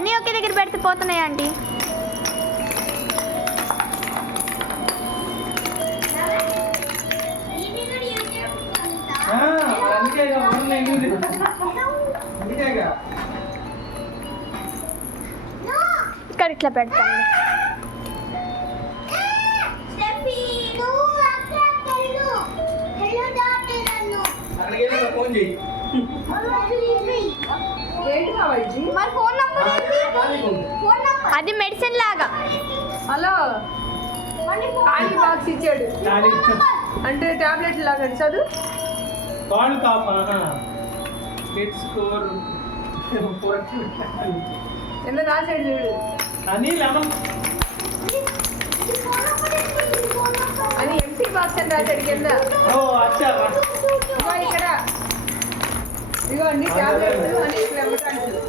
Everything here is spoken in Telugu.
అన్నీ ఒకే దగ్గర పెడితే పోతున్నాయి ఆంటీ. ఇక్కడ ఇట్లా పెడతాను. అది మెడిసిన్ లాగా. హలో ఖాళీ బాక్స్ ఇచ్చాడు అంటే టాబ్లెట్ లాగా చదువు. ఎంత రాసాడు చూడు అని ఎంటీ బాక్స్ అని రాశాడు కింద. ఇక్కడ ఇదిగోండి టాబ్లెట్స్ అని ఇక్కడ ఇవ్వడానికి.